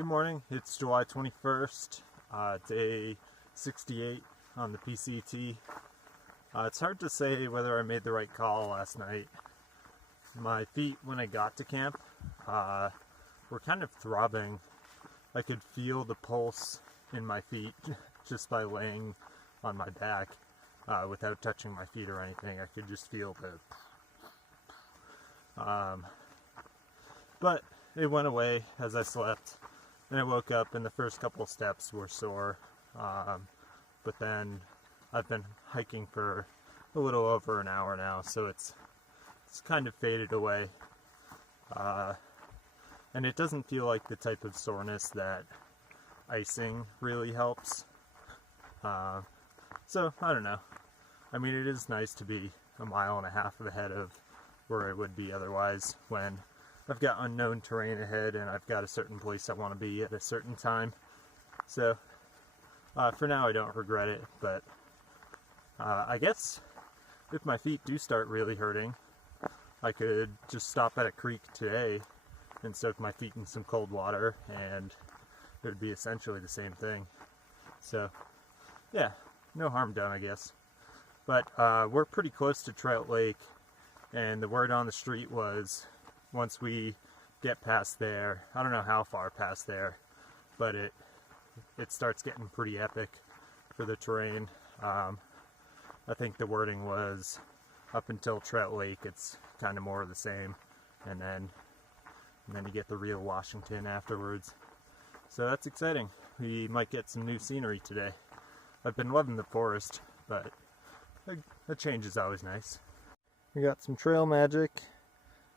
Good morning, it's July 21st, day 68 on the PCT. It's hard to say whether I made the right call last night. My feet, when I got to camp, were kind of throbbing. I could feel the pulse in my feet just by laying on my back without touching my feet or anything. I could just feel but it went away as I slept. And I woke up and the first couple steps were sore, but then I've been hiking for a little over an hour now, so it's kind of faded away, and it doesn't feel like the type of soreness that icing really helps, so I don't know. I mean, it is nice to be a mile and a half ahead of where I would be otherwise when I've got unknown terrain ahead and I've got a certain place I want to be at a certain time. So for now I don't regret it, but I guess if my feet do start really hurting, I could just stop at a creek today and soak my feet in some cold water and it would be essentially the same thing. So yeah, no harm done, I guess. But we're pretty close to Trout Lake, and the word on the street was once we get past there, I don't know how far past there, but it starts getting pretty epic for the terrain. I think the wording was up until Trout Lake it's kind of more of the same, and then you get the real Washington afterwards. So that's exciting. We might get some new scenery today. I've been loving the forest, but a change is always nice. We got some trail magic.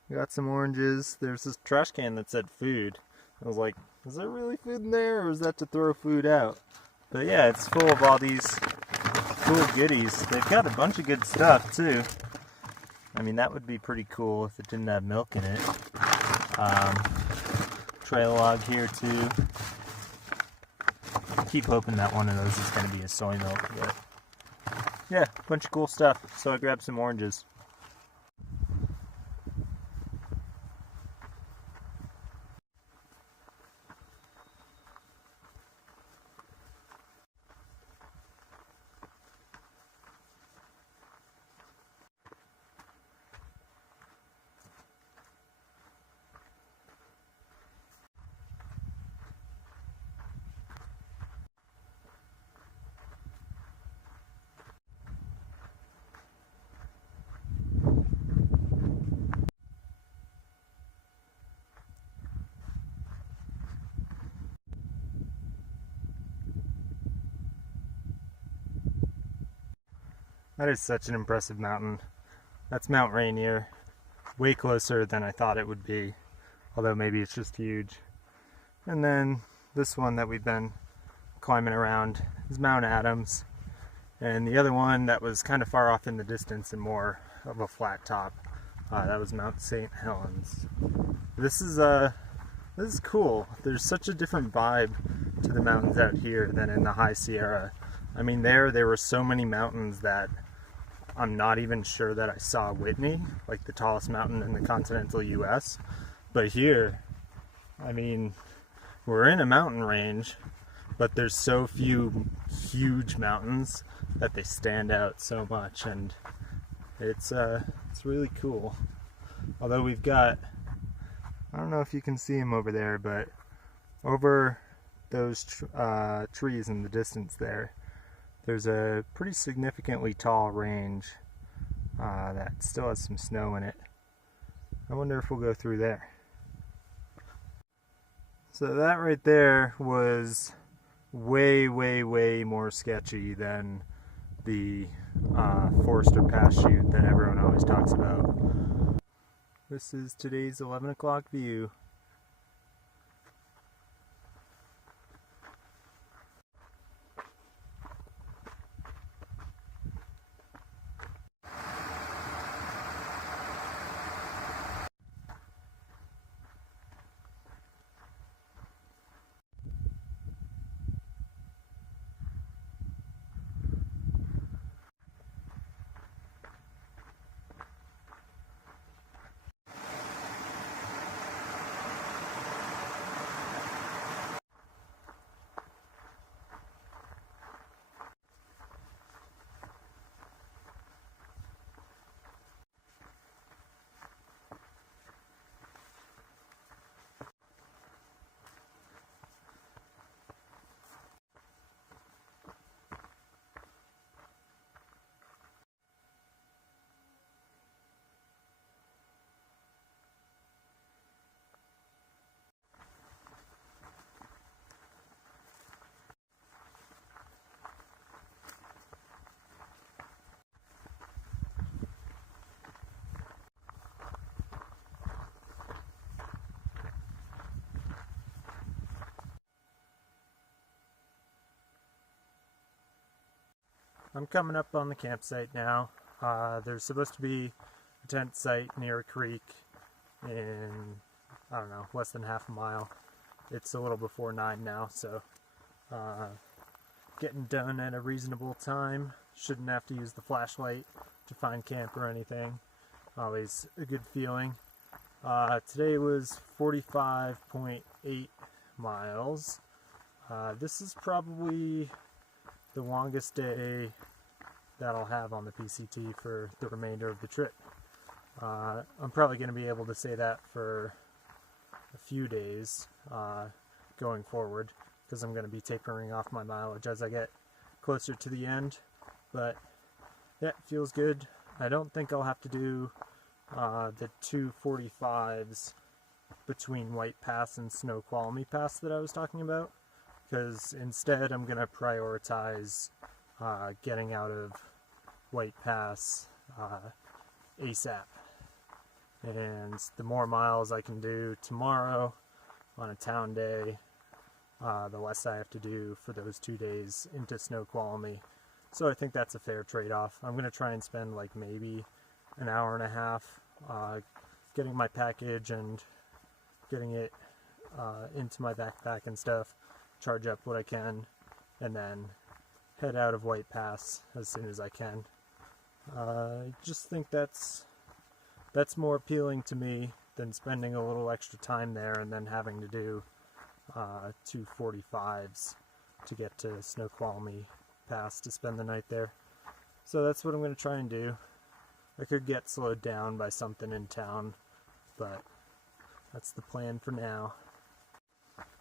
We got some oranges. There's this trash can that said food. I was like, is there really food in there, or is that to throw food out? But yeah, it's full of all these cool goodies. They've got a bunch of good stuff too. I mean, that would be pretty cool if it didn't have milk in it. Trail log here too. I keep hoping that one of those is going to be a soy milk, but yeah, a bunch of cool stuff. So I grabbed some oranges. That is such an impressive mountain. That's Mount Rainier, way closer than I thought it would be, although maybe it's just huge. And then this one that we've been climbing around is Mount Adams, and the other one that was kind of far off in the distance and more of a flat top, that was Mount St. Helens. This is cool. There's such a different vibe to the mountains out here than in the High Sierra. I mean, there were so many mountains that I'm not even sure that I saw Whitney, like the tallest mountain in the continental US. But here, I mean, we're in a mountain range, but there's so few huge mountains that they stand out so much, and it's really cool. Although we've got, I don't know if you can see them over there, but over those trees in the distance there's a pretty significantly tall range that still has some snow in it. I wonder if we'll go through there. So that right there was way, way, way more sketchy than the Forester Pass chute that everyone always talks about. This is today's 11 o'clock view. I'm coming up on the campsite now. There's supposed to be a tent site near a creek in, I don't know, less than half a mile. It's a little before 9 now, so getting done at a reasonable time. Shouldn't have to use the flashlight to find camp or anything. Always a good feeling. Today was 45.8 miles. This is probably the longest day that I'll have on the PCT for the remainder of the trip. I'm probably going to be able to say that for a few days going forward, because I'm going to be tapering off my mileage as I get closer to the end. But yeah, it feels good. I don't think I'll have to do the 245s between White Pass and Snoqualmie Pass that I was talking about, because instead I'm going to prioritize getting out of White Pass ASAP. And the more miles I can do tomorrow on a town day, the less I have to do for those 2 days into Snoqualmie. So I think that's a fair trade-off. I'm going to try and spend like maybe an hour and a half getting my package and getting it into my backpack and stuff, charge up what I can, and then head out of White Pass as soon as I can. I just think that's more appealing to me than spending a little extra time there and then having to do 245s to get to Snoqualmie Pass to spend the night there. So that's what I'm going to try and do. I could get slowed down by something in town, but that's the plan for now.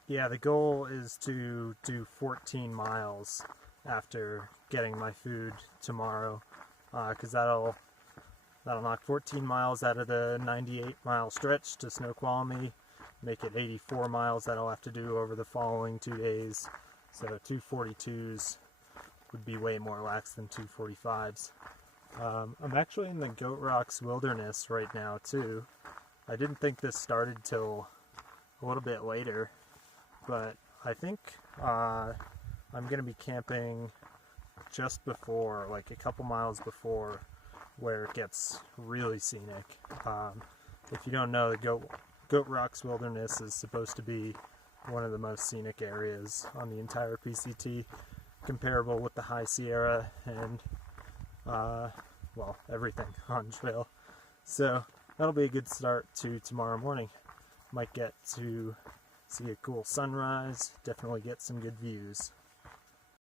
Yeah, the goal is to do 14 miles after getting my food tomorrow, because that'll knock 14 miles out of the 98-mile stretch to Snoqualmie, make it 84 miles that I'll have to do over the following 2 days. So 242s would be way more lax than 245s. I'm actually in the Goat Rocks Wilderness right now too. I didn't think this started till a little bit later, but I think I'm going to be camping just before, like a couple miles before, where it gets really scenic. If you don't know, the Goat Rocks Wilderness is supposed to be one of the most scenic areas on the entire PCT, comparable with the High Sierra and well, everything on trail. So that'll be a good start to tomorrow morning. Might get to see a cool sunrise, definitely get some good views.